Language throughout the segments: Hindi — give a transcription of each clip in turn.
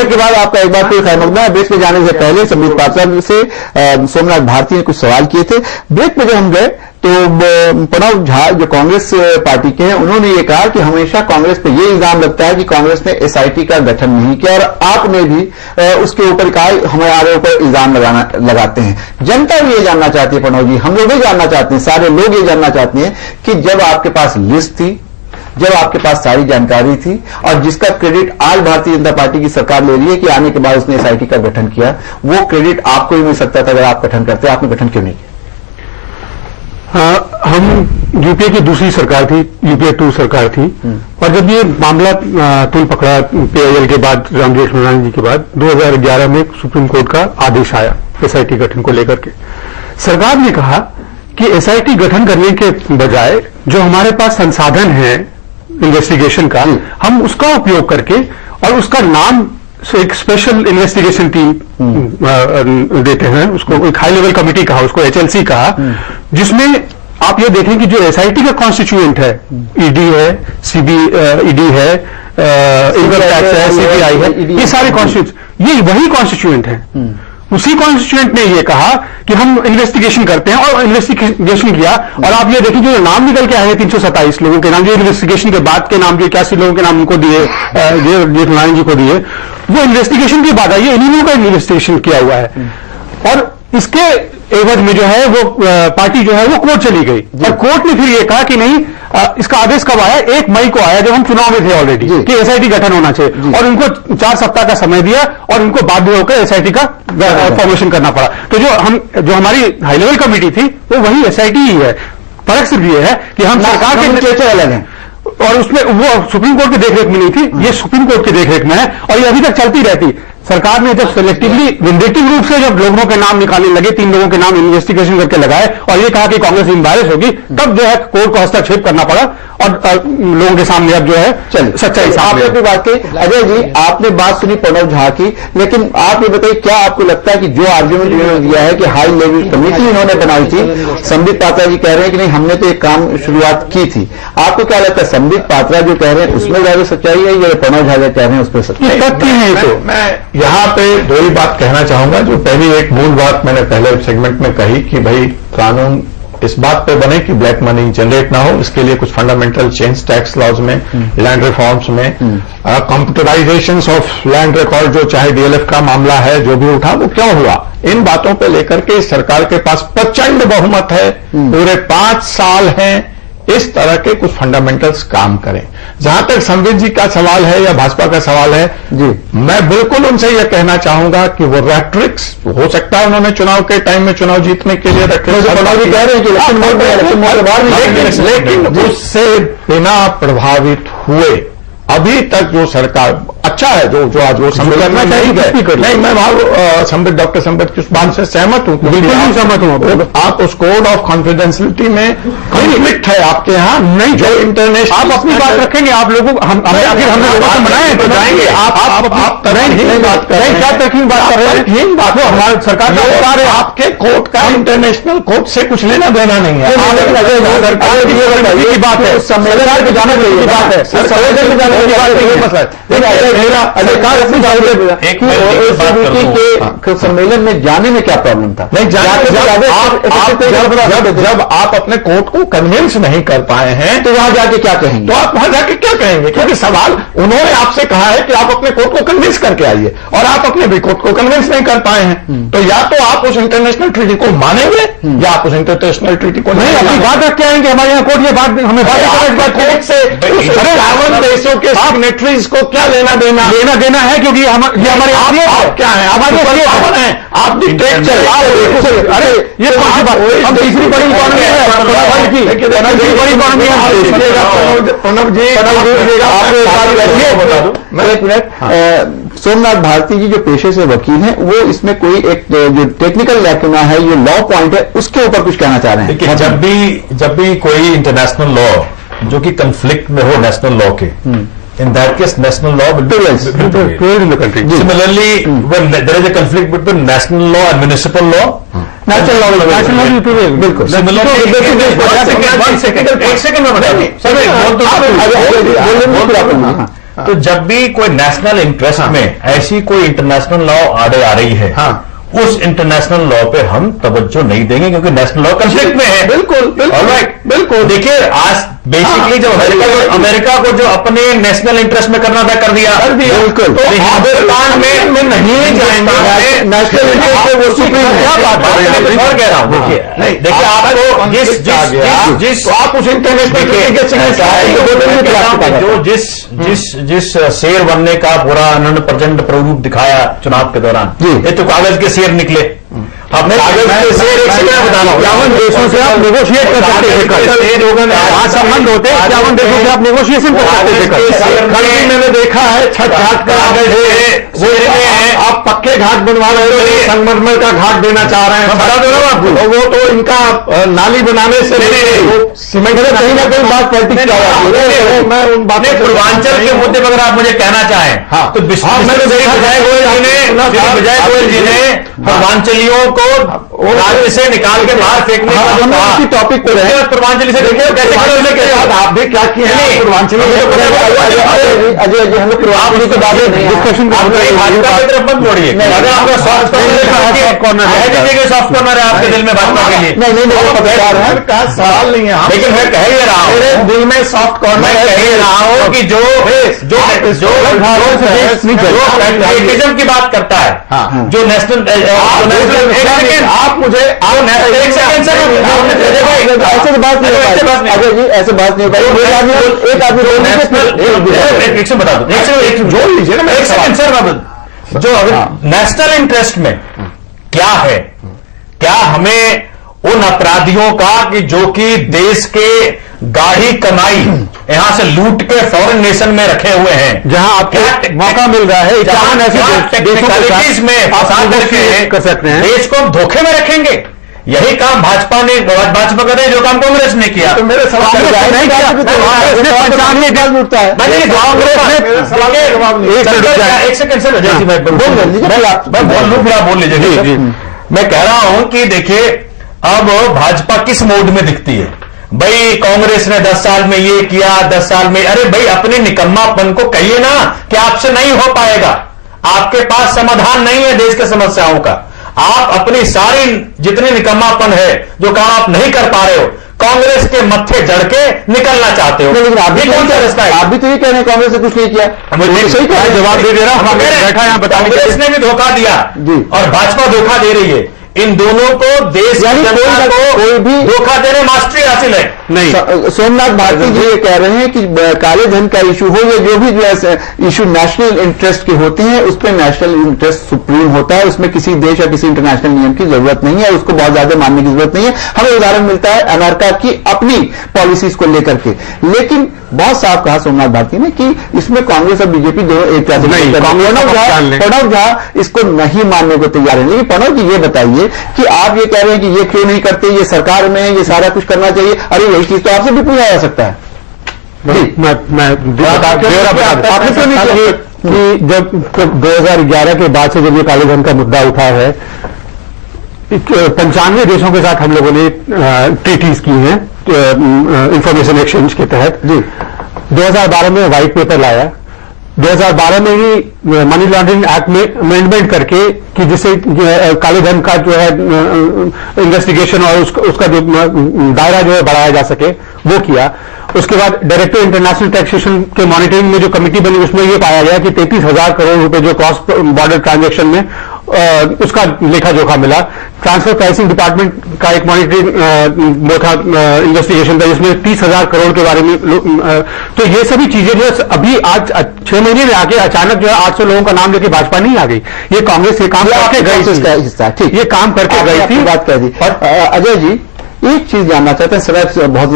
ब्रेक के बाद आपका एक बार फिर खैर मकदम है। ब्रेक में जाने से पहले संबित पात्रा से सोमनाथ भारती ने कुछ सवाल किए थे। ब्रेक में जब हम गए तो प्रणव झा जो कांग्रेस पार्टी के हैं, उन्होंने ये कहा कि हमेशा कांग्रेस पे ये इल्जाम लगता है कि कांग्रेस ने एसआईटी का गठन नहीं किया, और आपने भी उसके ऊपर कहा हमारे ऊपर इल्जाम लगाते हैं। जनता भी ये जानना चाहती है प्रणव जी, हम लोग भी जानना चाहते हैं, सारे लोग ये जानना चाहते हैं कि जब आपके पास लिस्ट थी, जब आपके पास सारी जानकारी थी, और जिसका क्रेडिट आज भारतीय जनता पार्टी की सरकार ले रही है कि आने के बाद उसने एसआईटी का गठन किया, वो क्रेडिट आपको भी मिल सकता था अगर आप गठन करते। आपने गठन क्यों नहीं किया? हम यूपीए की दूसरी सरकार थी, यूपीए 2 सरकार थी, और जब ये मामला तूल पकड़ा पीआईएल के बाद, रामजेठ मल्लानी जी के बाद 2011 में सुप्रीम कोर्ट का आदेश आया एसआईटी गठन को लेकर के। सरकार ने कहा कि एसआईटी गठन करने के बजाय जो हमारे पास संसाधन है इन्वेस्टिगेशन का, हम उसका उपयोग करके और उसका नाम एक स्पेशल इन्वेस्टिगेशन टीम देते हैं, उसको एक हाई लेवल कमिटी कहा, उसको एचएलसी कहा, जिसमें आप ये देखें कि जो एसआईटी का कॉन्स्टिट्यूएंट है, ईडी है, ईडी है, इनकम टैक्स है, सीबीआई है, ये सारे कॉन्स्टिट्यूएंट, ये वही कॉन्स्टिट्यूएंट है। उसी कॉन्स्टिट्यूएंट ने ये कहा कि हम इन्वेस्टिगेशन करते हैं, और इन्वेस्टिगेशन किया, और आप ये देखिए जो नाम निकल के आए हैं 327 लोगों के नाम, जो इन्वेस्टिगेशन के बाद के नाम, जो 81 लोगों के नाम उनको दिए, जेठमलानी जी को दिए, वो इन्वेस्टिगेशन के बाद आइए, इन्हीं लोगों का इन्वेस्टिगेशन किया हुआ है। और इसके एवज में जो है वो पार्टी जो है वो कोर्ट चली गई, और कोर्ट ने फिर ये कहा कि नहीं, इसका आदेश कब आया? 1 मई को आया, जब हम चुनाव में थे ऑलरेडी, कि एसआईटी गठन होना चाहिए, और उनको 4 सप्ताह का समय दिया, और उनको बाध्य होकर एसआईटी का फॉर्मेशन करना पड़ा। तो जो हमारी हाई लेवल कमेटी थी वो वही एसआईटी ही है। फर्क सिर्फ ये है कि हम सरकार के अलग हैं, और उसमें वो सुप्रीम कोर्ट की देखरेख में नहीं थी, ये सुप्रीम कोर्ट की देखरेख में है, और ये अभी तक चलती रहती। सरकार ने जब सिलेक्टिवली विंडेटिव रूप से जब लोगों के नाम निकालने लगे, 3 लोगों के नाम इन्वेस्टिगेशन करके लगाए, और ये कहा कि कांग्रेस इम्बायस होगी, तब जो है कोर्ट को हस्तक्षेप करना पड़ा, और लोगों के सामने अब जो है सच्चाई सामने। आपने बात की अजय जी, आपने बात सुनी प्रणव झा की, लेकिन आप ये बताइए क्या आपको लगता है कि जो आर्ग्यूमेंट इन्होंने दिया है कि हाई लेवल कमेटी इन्होंने बनाई थी, संबित पात्रा जी कह रहे हैं कि नहीं हमने तो एक काम शुरुआत की थी, आपको क्या लगता है संबित पात्रा जो कह रहे हैं उसमें ज्यादा सच्चाई है या प्रणव झा जो कह रहे हैं उस पर सच्चाई है? तो मैं यहाँ पे 2 ही बात कहना चाहूंगा। जो पहली एक मूल बात मैंने पहले सेगमेंट में कही कि भाई कानून इस बात पे बने कि ब्लैक मनी जनरेट ना हो, इसके लिए कुछ फंडामेंटल चेंज टैक्स लॉज में, लैंड रिफॉर्म्स में, कंप्यूटराइजेशन ऑफ लैंड रिकॉर्ड, जो चाहे डीएलएफ का मामला है, जो भी उठा वो क्यों हुआ, इन बातों पे लेकर के सरकार के पास प्रचंड बहुमत है, पूरे 5 साल हैं, इस तरह के कुछ फंडामेंटल्स काम करें। जहां तक संबित जी का सवाल है या भाजपा का सवाल है जी, मैं बिल्कुल उनसे यह कहना चाहूंगा कि वो रैट्रिक्स हो सकता है उन्होंने चुनाव के टाइम में चुनाव जीतने के लिए रखे, लेकिन उससे बिना प्रभावित हुए अभी तक जो सरकार अच्छा है, जो आज वो सम्मेलन में नहीं, मैं संबित डॉक्टर संबित की उस बात से सहमत हूं, बिल्कुल नहीं सहमत हूं। आप उस कोड ऑफ कॉन्फिडेंशियलिटी में कॉन्फ्लिक्ट है आपके यहाँ, नहीं जो इंटरनेशनल आप अपनी बात रखेंगे, आप लोगों हमने लोगों को बनाए तो जाएंगे, आप तरहीन बात कर रहे हैं, क्या तरहीन बात कर रहे हैं? तरहीन बात हो, हमारे सरकार का अधिकार है, आपके कोर्ट का इंटरनेशनल कोर्ट से कुछ लेना देना नहीं है, सरकार की बात है, सम्मेलन में जाने की बात है, संवेदन में जाने की बात नहीं है। मेरा अधिकार के सम्मेलन में जाने में क्या प्रॉब्लम था? नहीं, जब आप अपने कोर्ट को कन्विंस नहीं कर पाए हैं तो वहां जाके क्या कहेंगे? तो आप वहां जाके क्या कहेंगे? क्योंकि सवाल उन्होंने आपसे कहा है कि आप अपने कोर्ट को कन्विंस करके आइए, और आप अपने भी कोर्ट को कन्विंस नहीं कर पाए हैं, तो या तो आप उस इंटरनेशनल ट्रीटी को मानेंगे या आप उस इंटरनेशनल ट्रीटी को नहीं। अपनी बात रख के आएंगे, हमारे यहाँ कोर्ट ये बात हमें कोर्ट से 51 देशों के सिग्नेटरीज को क्या लेना देना है, क्योंकि ये हमारे आप क्या है, हमारे पावन है, आप डिक्टेटर। अरे ये कौन सी बात, हम तीसरी बड़ी इकॉनमी है, प्रणव जी एक मिनट, सोमनाथ भारती जी जो पेशे से वकील हैं, वो इसमें कोई एक जो टेक्निकल लैकुना है, ये लॉ पॉइंट है, उसके ऊपर कुछ कहना चाह रहे हैं? देखिए, जब भी कोई इंटरनेशनल लॉ जो कि कंफ्लिक्ट में हो नेशनल लॉ के, in that case national law will prevail in the country. Similarly, when there is a conflict between national law and municipal law, national law will prevail. बिल्कुल। Similarly, एक सेकंड में बता दूं, तो जब भी कोई नेशनल इंटरेस्ट में ऐसी कोई इंटरनेशनल लॉ आड़े आ रही है, उस इंटरनेशनल लॉ पे हम तवज्जो नहीं देंगे, क्योंकि नेशनल लॉ कॉन्फ्लिक्ट में है। बिल्कुल बिल्कुल। देखिए, आज बेसिकली जो अमेरिका को जो अपने नेशनल इंटरेस्ट में करना था कर दिया, बिल्कुल। तो हिंदुस्तान में नहीं जाएंगे नेशनल इंटरेस्ट पे वो सुप्रीम है। क्या बात और कह रहा हूं। देखिए आपको जिस आप उस इंटरनेशनल जो जिस शेर बनने का पूरा उन्होंने प्रचंड प्ररूप दिखाया चुनाव के दौरान, ये तो कागज के शेर निकले। अब कागज के शेर एक सेकंड बता रहा हूं, 51 देशों से आप नेगोशिएट कर सकते हैं, संबंध होते हैं 51 देशों से आप नेगोशिएशन कर सकते हैं। कल भी मैंने देखा है छठ घाट का आप पक्के घाट बनवा रहे हो, संगमरमर का घाट देना चाह रहे हैं, बता दो ना आपको। वो तो इनका नाली बनाने से सीमेंट कहीं ना कहीं बात पॉलिटिक्स क्या है। मैं उन बातें पूर्वांचल के मुद्दे पर अगर आप मुझे कहना चाहें, तो मैंने देखा विजय गोयल जी ने पूर्वांचलियों को राज्य से निकाल के बाहर फेंकने का जो कहा, टॉपिक पे रहे। पूर्वांचली से देखिए कैसे आप भी क्या किए हैं पूर्वांचल अजय जी, हम लोग पूर्वांचल के बारे में डिस्कशन भाजपा की तरफ मत मोड़िए। अगर आपका सॉफ्ट कॉर्नर है आपके दिल में भाजपा के लिए, नहीं पत्रकार है का सवाल नहीं है, लेकिन मैं कह ही रहा हूं, मेरे दिल में सॉफ्ट कॉर्नर मैं कह ही रहा हूं कि जो पैट्रियटिज्म की बात करता है, जो नेशनल आप मुझे ऐसे बात नहीं हो पाई अजय जी, ऐसे बात नहीं हो पाई। एक आदमी बता दो, जोड़ लीजिए ना, एक सेकंड सर, जो नेशनल इंटरेस्ट में क्या है, क्या हमें उन अपराधियों का कि जो कि देश के गाढ़ी कमाई यहां से लूट के फॉरेन नेशन में रखे हुए हैं, जहां आपको मौका मिल रहा है, इक्यावन ऐसे टेक्निकलिटीज में फंसा करके कर सकते हैं, देश को हम धोखे में रखेंगे। यही काम भाजपा कर रहे, जो काम कांग्रेस ने किया। तो मेरे सवाल नहीं किया, 95 गल उठता है। एक सेकंड सर, अजय जी मैं बोल लीजिए। मैं कह रहा हूं कि देखिए, अब भाजपा किस मोड में दिखती है। भाई कांग्रेस ने 10 साल में ये किया, 10 साल में, अरे भाई अपने निकम्मापन को कहिए ना कि आपसे नहीं हो पाएगा, आपके पास समाधान नहीं है देश की समस्याओं का। आप अपनी सारी जितने निकम्मापन है, जो काम आप नहीं कर पा रहे हो, कांग्रेस के मत्थे जड़ के निकलना चाहते हो। लेकिन आप भी कौन सा रास्ता है? आप भी तो ये कह रहे हैं कांग्रेस ने कुछ नहीं किया। सही कहा, जवाब दे रहा हूं, बैठा यहां बताने। कांग्रेस ने भी धोखा दिया और भाजपा धोखा दे रही है। इन दोनों को देश की जनता को कोई भी धोखा देने मास्टरी हासिल है। नहीं, सोमनाथ भारती जी ये कह रहे हैं कि काले धन का इशू हो या जो भी इशू नेशनल इंटरेस्ट के होते हैं, उस पर नेशनल इंटरेस्ट सुप्रीम होता है, उसमें किसी देश या किसी इंटरनेशनल नियम की जरूरत नहीं है, उसको बहुत ज्यादा मानने की जरूरत नहीं है। हमें उदाहरण मिलता है अमेरिका की अपनी पॉलिसीज को लेकर के। लेकिन बहुत साफ कहा सोमनाथ भारती ने कि इसमें कांग्रेस और बीजेपी दोनों एक तरह से, प्रणव झा इसको नहीं मानने को तैयार है। लेकिन प्रणव जी ये बताइए कि आप ये कह रहे हैं कि ये क्यों नहीं करते, ये सरकार में ये सारा कुछ करना चाहिए, अरे यही चीज तो आपसे भी पूछा जा सकता है। मैं आपने क्यों नहीं किया कि जब 2011 के बाद से जब ये काले धन का मुद्दा उठा है, 95 देशों के साथ हम लोगों ने ट्रीटीज की हैं इंफॉर्मेशन एक्सचेंज के तहत। 2012 में व्हाइट पेपर लाया, 2012 में ही मनी लॉन्ड्रिंग एक्ट में अमेंडमेंट करके कि जिससे काले धन का जो है इन्वेस्टिगेशन और उसका जो दायरा जो है बढ़ाया जा सके, वो किया। उसके बाद डायरेक्टर इंटरनेशनल टैक्सेशन के मॉनिटरिंग में जो कमेटी बनी, उसमें ये पाया गया कि 33,000 करोड़ रुपए जो क्रॉस बॉर्डर ट्रांजैक्शन में उसका लेखा जोखा मिला। ट्रांसफर प्राइसिंग डिपार्टमेंट का एक मॉनिटरिंग वो था, इन्वेस्टिगेशन था, जिसमें 30,000 करोड़ के बारे में तो ये सभी चीजें जो है अभी आज 6 महीने में आके अचानक जो है 800 लोगों का नाम लेके भाजपा नहीं आ गई। ये कांग्रेस ये काम करके गई थी, इसका हिस्सा ठीक, ये काम करके गई थी, बात कह दी। और अजय जी एक चीज जानना चाहते हैं, समय बहुत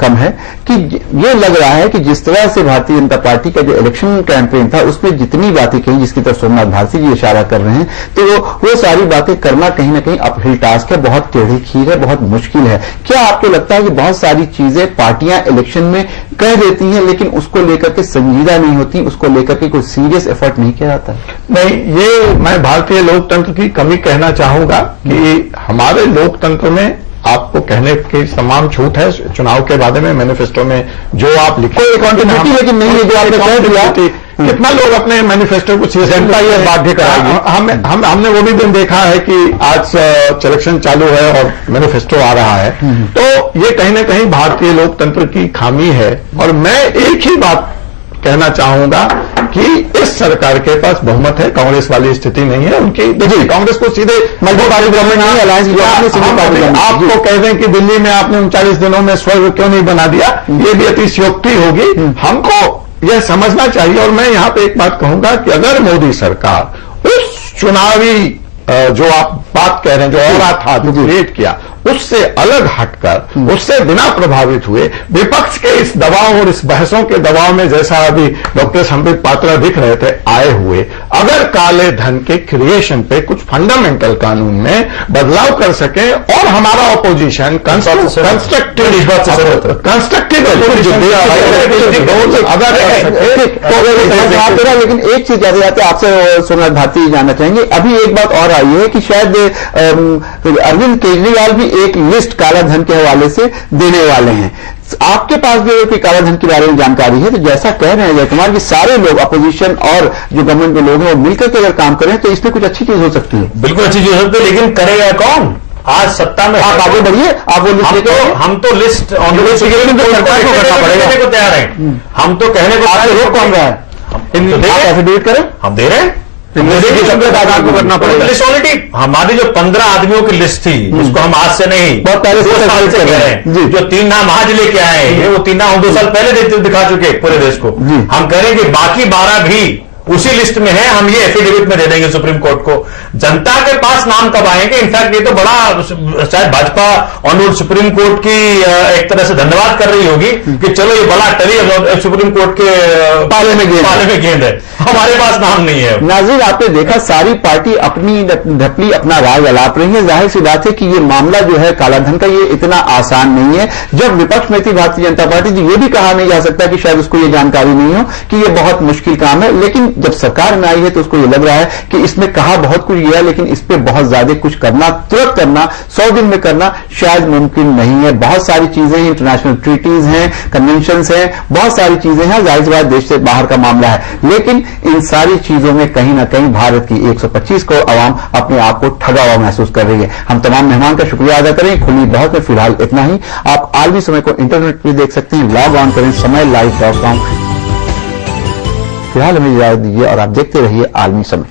कम है, कि ये लग रहा है कि जिस तरह से भारतीय जनता पार्टी का जो इलेक्शन कैंपेन था उसमें जितनी बातें कही, जिसकी तरफ सोमनाथ भारती जी इशारा कर रहे हैं, तो वो सारी बातें करना कहीं ना कहीं अपहिल टास्क है, बहुत टेढ़ी खीर है, बहुत मुश्किल है। क्या आपको लगता है कि बहुत सारी चीजें पार्टियां इलेक्शन में कह देती हैं लेकिन उसको लेकर के संजीदा नहीं होती, उसको लेकर के कोई सीरियस एफर्ट नहीं किया जाता? नहीं, ये मैं भारतीय लोकतंत्र की कमी कहना चाहूंगा कि हमारे लोकतंत्र में आपको कहने की तमाम छूट है चुनाव के बारे में, मैनिफेस्टो में जो आप लिखे कोई अकाउंटेबिलिटी लेकिन नहीं है जो आपने कह दिया। कितना लोग अपने मैनिफेस्टो को जनता ये बाध्य कराएगी। हमने वो भी दिन देखा है कि आज इलेक्शन चालू है और मैनिफेस्टो आ रहा है, तो ये कहीं ना कहीं भारतीय लोकतंत्र की खामी है। और मैं एक ही बात कहना चाहूंगा कि इस सरकार के पास बहुमत है, कांग्रेस वाली स्थिति नहीं है उनकी। देखिए कांग्रेस को सीधे मल्टी पार्टी गवर्नमेंट नहीं, अलायंस गवर्नमेंट। आपको कह दें कि दिल्ली में आपने 39 दिनों में स्वर्ग क्यों नहीं बना दिया, ये भी अतिशयोक्ति होगी। हमको यह समझना चाहिए। और मैं यहां पे एक बात कहूंगा कि अगर मोदी सरकार उस चुनावी जो आप बात कह रहे हैं, जो और था जो क्रिएट किया, उससे अलग हटकर, उससे बिना प्रभावित हुए विपक्ष के इस दबाव और इस बहसों के दबाव में, जैसा अभी डॉक्टर संबित पात्रा दिख रहे थे आए हुए, अगर काले धन के क्रिएशन पे कुछ फंडामेंटल कानून में बदलाव कर सके और हमारा ऑपोजिशन कंस्ट्रक्टिव अगर, लेकिन एक चीज जाते जाते आपसे सोमनाथ भारती जानना चाहेंगे, अभी एक बात और आई है कि शायद अरविंद केजरीवाल भी एक लिस्ट काला धन के हवाले से देने वाले हैं। आपके पास भी कोई काला धन के बारे में जानकारी है? तो जैसा कह रहे हैं जय कुमार कि सारे लोग अपोजिशन और जो गवर्नमेंट के लोग हैं वो मिलकर के अगर काम करें तो इसमें कुछ अच्छी चीज हो सकती है। बिल्कुल अच्छी चीज हो सकती है, लेकिन करेगा कौन? आज सत्ता में आप आगे बढ़िए, आप वो लिस्ट हम तो लिस्ट सरकार को करना पड़ेगा को तैयार है। हम तो कहने को रोक कौन रहा है? आप एफिडेविट करें, हम दे रहे हैं, आधार को करना पड़ेगा। लिस्ट ऑलरेडी हमारी जो 15 आदमियों की लिस्ट थी, जिसको हम आज से नहीं बहुत पहले 2 साल से कह रहे हैं, जो 3 नाम आज लेके आए हैं, वो 3 नाम हम 2 साल पहले दिखा चुके पूरे देश को। हम कह रहे हैं कि बाकी 12 भी उसी लिस्ट में है, हम ये एफिडेविट में दे देंगे सुप्रीम कोर्ट को। जनता के पास नाम कब आएंगे? इनफैक्ट ये तो बड़ा शायद भाजपा ऑनरेबल सुप्रीम कोर्ट की एक तरह से धन्यवाद कर रही होगी कि चलो ये बड़ा टली सुप्रीम कोर्ट के पाले में गेंद है, हमारे पास नाम नहीं है। नाज़रीन, आपने देखा सारी पार्टी अपनी ढपली अपना राज अलाप रही है। जाहिर सी बात है कि ये मामला जो है कालाधन का, ये इतना आसान नहीं है। जब विपक्ष में थी भारतीय जनता पार्टी तो ये भी कहा नहीं जा सकता कि शायद उसको ये जानकारी नहीं हो कि ये बहुत मुश्किल काम है, लेकिन जब सरकार में आई है तो उसको ये लग रहा है कि इसमें कहा बहुत कुछ गया, लेकिन इस पे बहुत ज्यादा कुछ करना, तुरंत करना, 100 दिन में करना शायद मुमकिन नहीं है। बहुत सारी चीजें, इंटरनेशनल ट्रीटीज हैं, कन्वेंशंस हैं, बहुत सारी चीजें हैं। जाहिर सी बात देश से बाहर का मामला है, लेकिन इन सारी चीजों में कहीं ना कहीं भारत की 125 करोड़ आवाम अपने आप को ठगा हुआ महसूस कर रही है। हम तमाम मेहमान का शुक्रिया अदा करें। खुली बहुत में फिलहाल इतना ही। आप आलमी समय को इंटरनेट पर देख सकते हैं, लॉग ऑन करें समयlive.com। फिलहाल हमें इजाजत दीजिए और आप देखते रहिए आलमी समय।